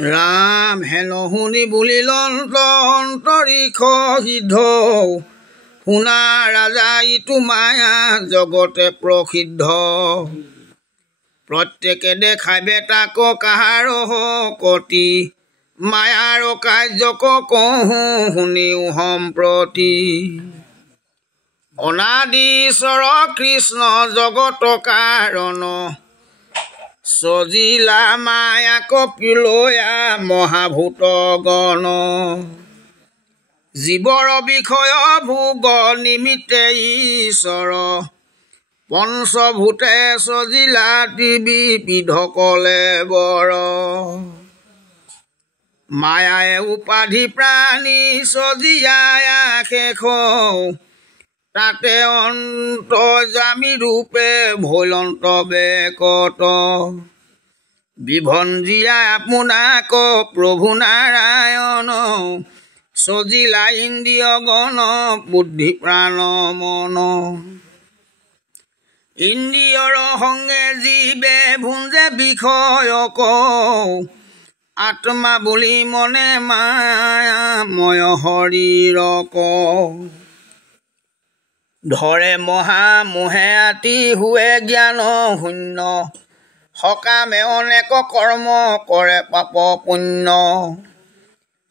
ৰাম হেন শুনি বুলিল অন্তৰীক্ষ সিদ্ধ শুনা ৰাজা ইটো মায়া জগতে প্ৰসিদ্ধ প্ৰত্যেকে দেখাবে তাক কাহাৰ কতি মায়াৰ কাৰ্যক কহো শুনিও সম্প্ৰতি অনাদিশ্বৰ কৃষ্ণ জগত কাৰণ সজিলা মায়া কপিলয়া মহাভূত গণ জীৱৰ বিষয় ভোগ নিমিত্তে ঈশ্বৰ পঞ্চভূতে সজিলা বিবিধ কলে বৰ মায়ায়ে উপাধি প্ৰাণী সজিয়ায় শেষ তাতে অন্ত জামি ৰূপে ভৈলন্ত বেকত বিভঞ্জিয়া আপোনাক প্ৰভু নাৰায়ণ সজিলা ইন্দ্ৰিয় গণ বুদ্ধি প্ৰাণ মন ইন্দ্ৰিয়ৰ সংগে জীৱে ভুঞ্জে বিষয়ক আত্মা বুলি মনে মায়াময় শৰীৰক ধৰে মহামোহে আতি হুৱে জ্ঞান শূন্য সকামে অনেক কৰ্ম কৰে পাপ পুণ্য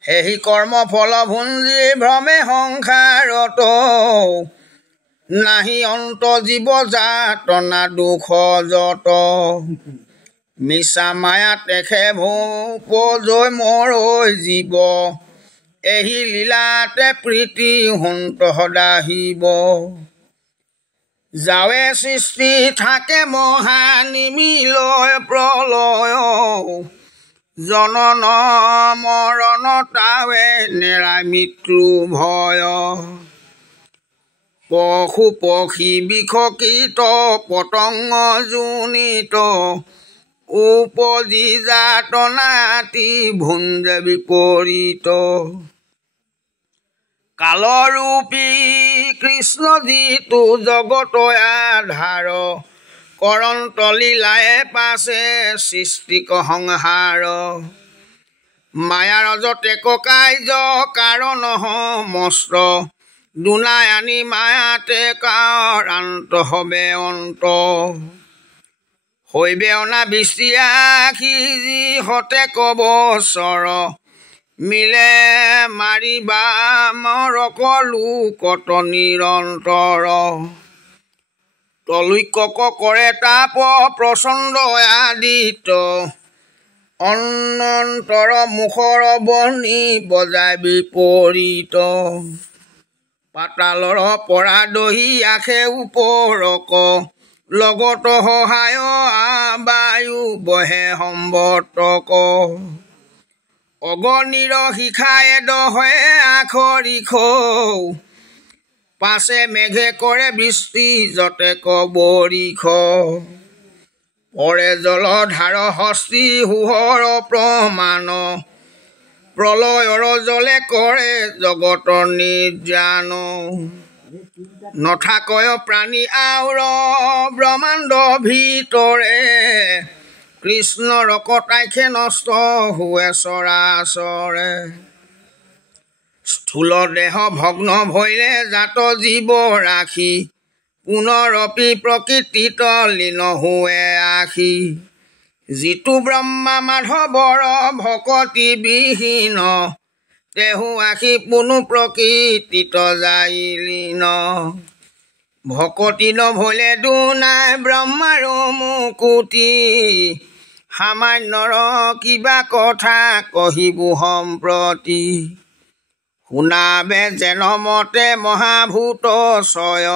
সেই কৰ্ম ফল ভুঞ্জি ভ্ৰমে সংসাৰত নাহি অন্ত জীৱ যাতনা দুখ যত মিছা মায়া তেখে ভোপজৈ মৰৈ জীৱ এহি লীলাতে প্ৰীতি সন্ত সদাহিব যাৱে সৃষ্টি থাকে মহা নিমিলয় প্ৰলয় জনন মৰণ তাৱে নেৰা মৃত্যু ভয় পশু পক্ষী বিসকিত পতংগ জোনিত উপজি যাতনাতি ভুঞ্জে বিপৰীত কালৰূপী কৃষ্ণ যিটো জগত আধাৰ কৰন্ত লীলায়ে পাছে সৃষ্টিক সংহাৰ মায়াৰ যতে কাৰ্য কাৰণ সমস্ত দুনাই আনি মায়াতে কাৰান্ত হবে অন্ত হৈবে অনাবৃষ্টি আখি যি হতে কবচৰ মিলে মাৰিবা মৰক লোকত নিৰন্তৰ তলৈকক কৰে তাপ প্ৰচণ্ড আদিত অনন্তৰ মুখৰ বনি বজাই বিপৰীত পাতালৰ পৰা দহি আখে ওপৰক লগত সহায় বায়ু বহে সম্বতক অগণিৰ শিখায়ে দহে আখৰিখ পাছে মেঘে কৰে বৃষ্টি যতে কবৰিখ পৰে জলধাৰ হস্তি সুহৰ প্ৰমাণ প্ৰলয়ৰ জলে কৰে জগতৰ নিৰ্যান নথাকয় প্ৰাণী আউৰ ব্ৰহ্মাণ্ড ভিতৰে কৃষ্ণৰ কটাইখে নষ্ট হুৱে চৰাচৰে স্থূল দেহ ভগ্ন ভৈলে জাত জীৱ ৰাখি পুনৰপি প্ৰকৃতিত লীন হুৱে আখি যিটো ব্ৰহ্মা মাধৱৰ ভকতি বিহীন তেহু আখি পুনু প্ৰকৃতিত যাই লীন ভকতি নভৈলে দুনাই ব্ৰহ্মাৰ মুকুতি সামান্যৰ কিবা কথা কহিবো সম্প্ৰতি শুনাবে যেন মতে মহাভূত ছয়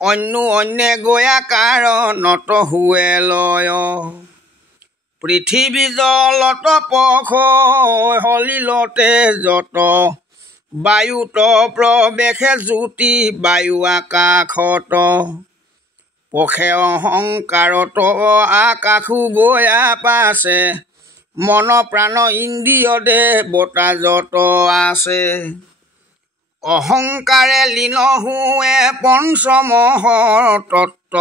অন্যে গয়া কাৰণত হুৱে লয় পৃথিৱী জলত পখ হলিলতে যত বায়ুত প্ৰৱেশে জ্যোতি বায়ু আকাশত পখে অহংকাৰত আকাশো গয়া পাছে মন প্ৰাণ ইন্দ্ৰিয় দেৱতা যত আছে অহংকাৰে লীন হুৱে পঞ্চমহৰ তত্ত্ব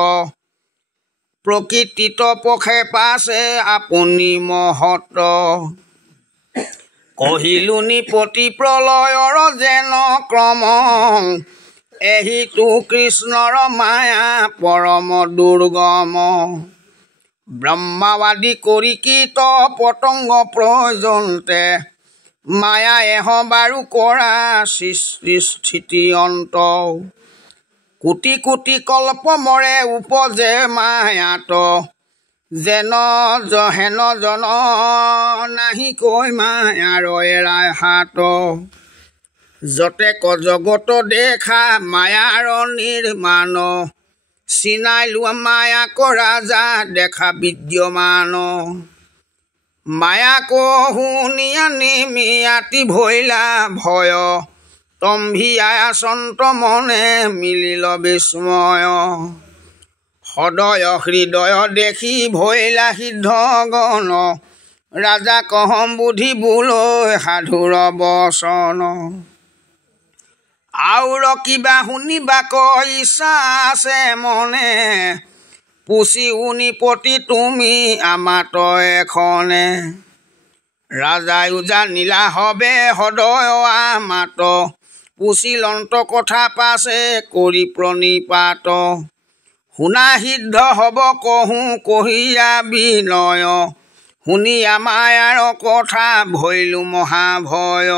প্ৰকৃতিত পখে পাছে আপুনি মহত কহিলো নিপতি প্ৰলয়ৰ যেন ক্ৰম এহিটো কৃষ্ণৰ মায়া পৰম দুৰ্গম ব্ৰহ্মাবাদী কৰি কীট পতংগ প্ৰয়োজনতে মায়া এহ বাৰু কৰা সৃষ্টি স্থিতি অন্ত কোটি কোটি কল্প মৰে উপজে মায়াত যেন হেন জন নাহি কৈ মায়াৰ এৰাই হাত যতে ক জগত দেখা মায়াৰ নিৰ্মাণ চিনাই লোৱা মায়াক ৰাজা দেখা বিদ্যমান মায়াক শুনি আনি মিয়াতি ভৈলা ভয় তম্ভিয়াই সন্ত মনে মিলিল বিস্ময় সদয় হৃদয় দেখি ভৈলা সিদ্ধ গণ ৰাজা কহম বুধিবলৈ সাধুৰ বচন আউৰ কিবা শুনিবাক ইচ্ছা আছে মনে পুচি নিপতি তুমি আমাত এখনে ৰাজায়ো জানিলা হবে সদয় আমাত পুচিলন্ত কথা পাছে কৰি প্ৰণিপাত শুনা সিদ্ধ হব কহোঁ কহিয়া বিনয় শুনি আমায়াৰ কথা ভৈলো মহাভয়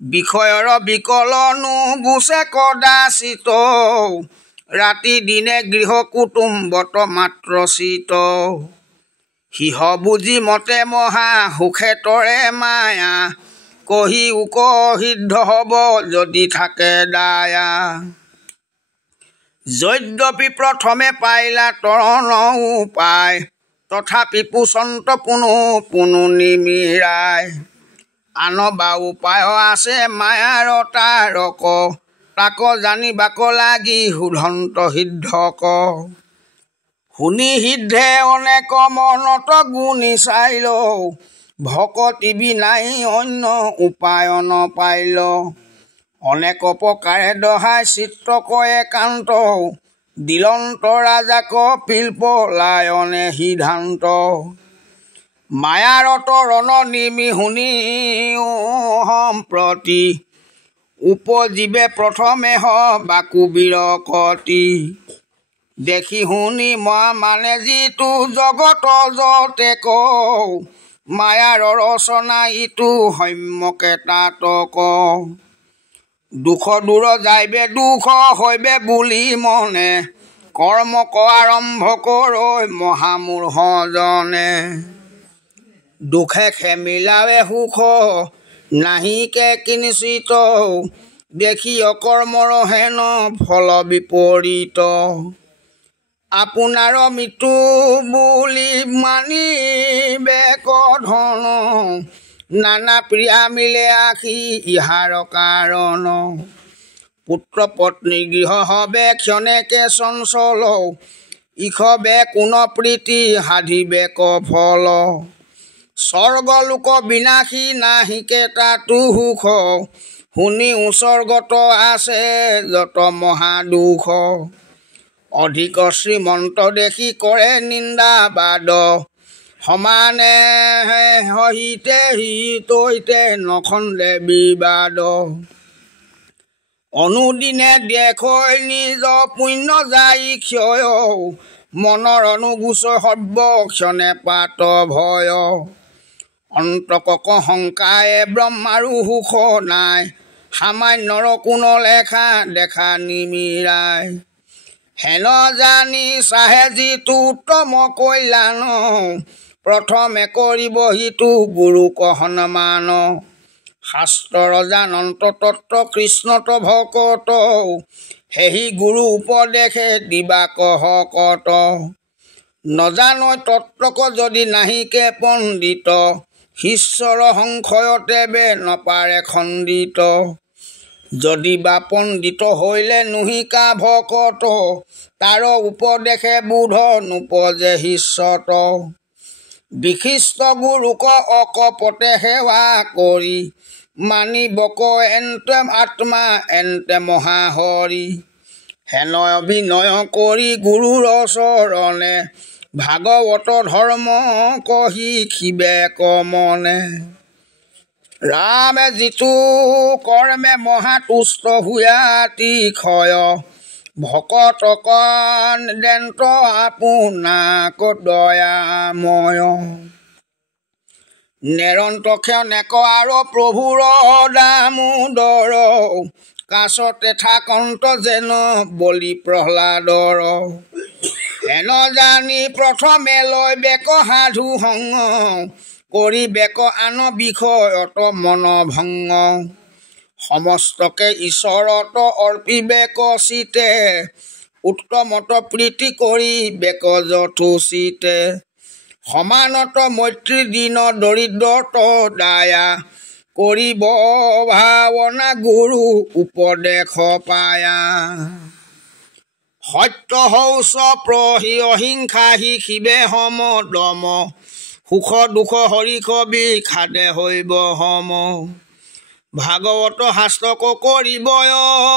বিষয়ৰ বিকলনো গুছে কদাচিত ৰাতি দিনে গৃহ কুটুম্বত মাত্ৰ চিত সিহ বুজি মতে মহা সুখে তৰে মায়া কহি উক সিদ্ধ হব যদি থাকে দায়া যদ্যপি প্ৰথমে পাইলা তৰণ উপায় তথাপি পুচন্ত পুনু নিমিৰাই আন বা উপায় আছে মায়াৰ তাৰক তাক জানিবাক লাগি সুধন্ত সিদ্ধক শুনি সিদ্ধে অনেক মনত গুণি চাইল ভকতি বিনাই অন্য উপায় নপাইল অনেক প্ৰকাৰে দহাই চিত্ৰক একান্ত দিলন্ত ৰাজাক পিলপলায়নে সিদ্ধান্ত মায়াৰ তৰণ নিমি শুনি সম্প্ৰতি উপজীৱে প্ৰথমে বাকু বিৰকতি দেখি শুনি মানে যিটো জগত যতে কওঁ মায়াৰ ৰচনা ইটো সম্যকে তাত কওঁ দুখ দূৰ যাইবে দুখ হৈবে বুলি মনে কৰ্ম আৰম্ভ কৰৈ মহামূঢ়জনে দুখে খেমিলাৱে সুখ নাহিকে কিঞ্চিত দেখি অকৰ্মৰ হেন ফল বিপৰীত আপোনাৰ মৃত্যু বুলি মানিবে কধন নানা প্ৰিয়া মিলে আখি ইহাৰ কাৰণ পুত্ৰ পত্নী গৃহ হবে ক্ষণেকে চঞ্চল ইখবে কোন প্ৰীতি সাধিবে ক ফল স্বৰ্গলোক বিনাশী নাহিকে তাতো সুখ শুনি উৎসৰ্গত আছে যত মহাদুখ অধিক শ্ৰীমন্ত দেখি কৰে নিন্দাবাদ সমানে সহিতে হিতৈতে নখন্দে বিবাদ অনুদিনে দেখৈ নিজ পুণ্য যাই ক্ষয় মনৰ অনুগুচ সৰ্বক্ষণে পাত ভয় অন্তকক শংকায়ে ব্ৰহ্মাৰো সুখ নাই সামান্যৰ কোন লেখা দেখা নিমিৰাই হেন জানি চাহে যিটো উত্তম কল্যাণ প্ৰথমে কৰিব সিটো গুৰুক সন্মান শাস্ত্ৰৰ জানন্ত তত্ত্ব কৃষ্ণত ভকত সেহি গুৰু উপদেশে দিবা কহকত নজানৈ তত্ত্বক যদি নাহিকে পণ্ডিত ঈশ্বৰ সংশয়তে বে নপাৰে খণ্ডিত যদি বা পণ্ডিত হইলে নুহিকা ভকত তাৰ উপদেশে বুধ নুপজে শিষ্যত বিশিষ্ট গুৰুক অকপতে সেৱা কৰি মানিবক এন্তে আত্মা এন্তে মহাহৰি হেন অভিনয় কৰি গুৰুৰ চৰণে ভাগৱত ধৰ্ম কহি শিবে কমনে ৰামে যিটো কৰ্মে মহাতুষ্ট হুয়াতি ক্ষয় ভকতক দেন্ত আপোনাক দয়াময় নিৰন্তক্ষে নেক আৰু প্ৰভুৰ দামোদৰ কাছতে থাকন্ত যেন বলি প্ৰহ্লাদৰ এন জানি প্ৰথমে লৈ বেক সাধু সংগ কৰি বেক আন বিষয়ত মন ভংগ সমস্তকে ঈশ্বৰত অৰ্পিবেক চিতে উত্তমত প্ৰীতি কৰি বেক যথোচিতে সমানত মৈত্ৰী দিন দৰিদ্ৰত দায়া কৰিব ভাৱনা গুৰু উপদেশ পায়া সত্য শৌচ প্ৰহি অহিংসা শিকিবে সম দম সুখ দুখ হৰিষ বিষাদে হৈব সম ভাগৱত শাস্ত্ৰক কৰিব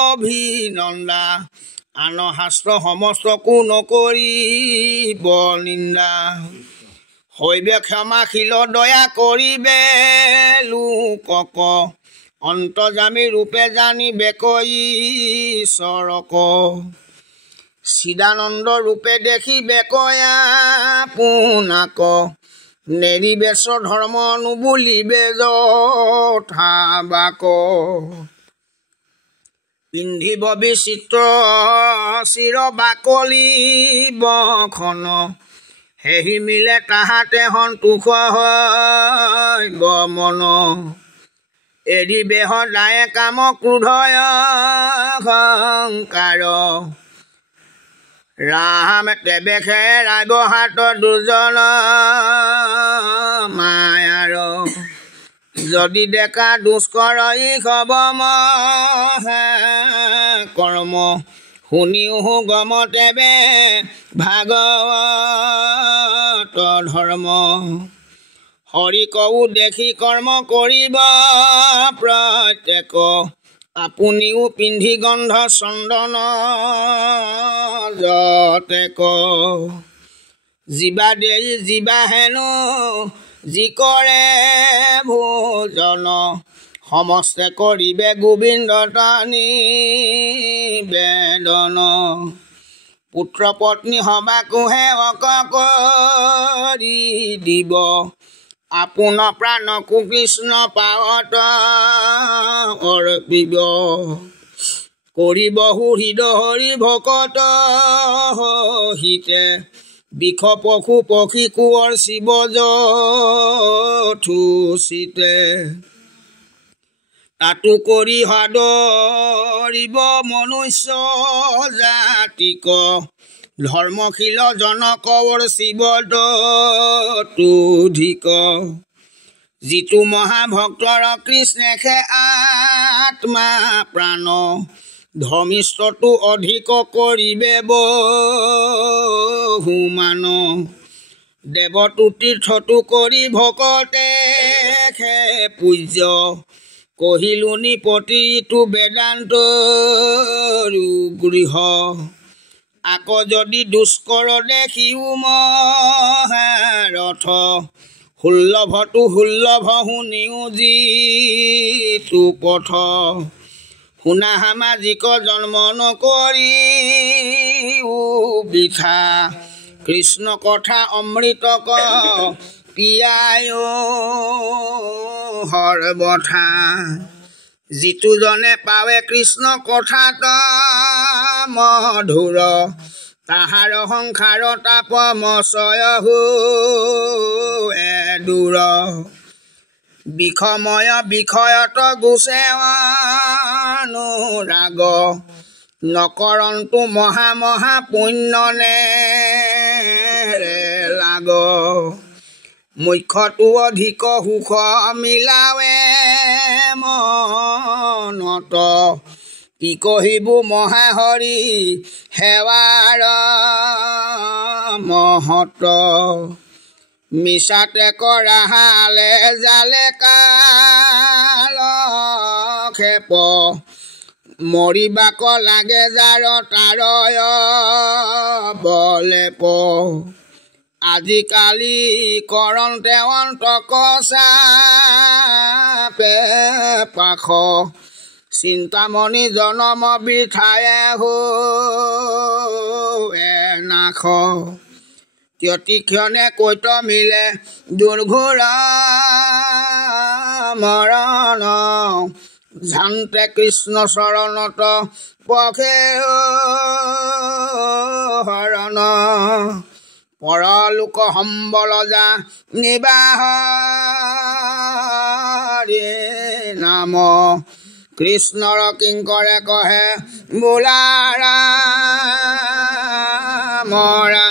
অভিনন্দা আন শাস্ত্ৰ সমস্তকো নকৰিব নিন্দা হৈবে ক্ষমাশীল দয়া কৰিবে লোকক অন্তৰ্যামী ৰূপে জানিবে ঈশ্বৰক চিদানন্দ ৰূপে দেখিবে আপোনাক নেৰিবেশ ধৰ্ম নুবুলিবে যথাবাক পিন্ধিব বিচিত্ৰ চিৰ বাকলি বখন সেহি মিলে তাহাতে সন্তোষ হৈব মন এৰিবে সদায়ে কাম ক্ৰোধয় অহংকাৰ ৰাম তেবে খেৰাইব হাত দুৰ্জন মায়াৰ যদি ডেকা দুষ্কৰ খব কৰ্ম শুনিও গম তেবে ভাগৱত ধৰ্ম হৰি কও দেখি কৰ্ম কৰিব প্ৰত্যেক আপুনিও পিন্ধি গন্ধ চন্দন যতেক জীৱা দেৰি জীৱা হেনো যি কৰে ভোজন সমস্তে কৰিবে গোবিন্দ নিবেদন পুত্ৰ পত্নী সবাকো সেৱক কৰি দিব আপোন প্ৰাণকো কৃষ্ণ পাৱত অৰ্পিব কৰিব সুহৃদ হৰি ভকত হিতে বিষ পশু পক্ষী কোঁৱৰ শিৱ যথোচিতে তাতো কৰি সাদৰিব মনুষ্য জাতিক ধৰ্মশীল জনকৰ শিৱ ততোধিক যিটো মহাভক্তৰ কৃষ্ণেখে আত্মা প্ৰাণ ধৰ্মিষ্ঠটো অধিক কৰিবে বহুমান দেৱতো তীৰ্থটো কৰি ভকতে পূজ্য কহিলো নিপতিটো বেদান্ত গৃহ আকৌ যদি দুষ্কৰ দেখিও মহাৰথ ষোল্লভটো ষোল্লভ শুনিও যিটো পথ শুনা সামাজিক জন্ম নকৰি বৃথা কৃষ্ণ কথা অমৃতক পিয়ায় সৰ্বথা যিটো জনে পাৱে কৃষ্ণ কথাত মধুৰ তাহাৰ সংসাৰ তাপ মচয় দূৰ বিষময় বিষয়ত গুচে অনুৰাগ নকৰন্তু মহা মহা পুণ্য লাগ মুখ্যটো অধিক সুখ মিলাৱে মনত কি কহিবো মহাহৰি সেৱাৰ মহত মিছাতে কৰা হালে জালে কাল ক্ষেপ মৰিবাক লাগে যাৰ তাৰয় বলেপ আজিকালি কৰন্তে অন্তক চাপে পাখ চিন্তামণি জনম বৃথায়ে নাখ তিয়তিক্ষণে কৈত মিলে দুৰ্ঘোৰ মৰণ ঝান্তে কৃষ্ণ চৰণত পখে হৰণ পৰলোক সম্বল যা নিবাহ নাম কৃষ্ণৰ কিংকৰে কহে বোলা ৰাম ৰাম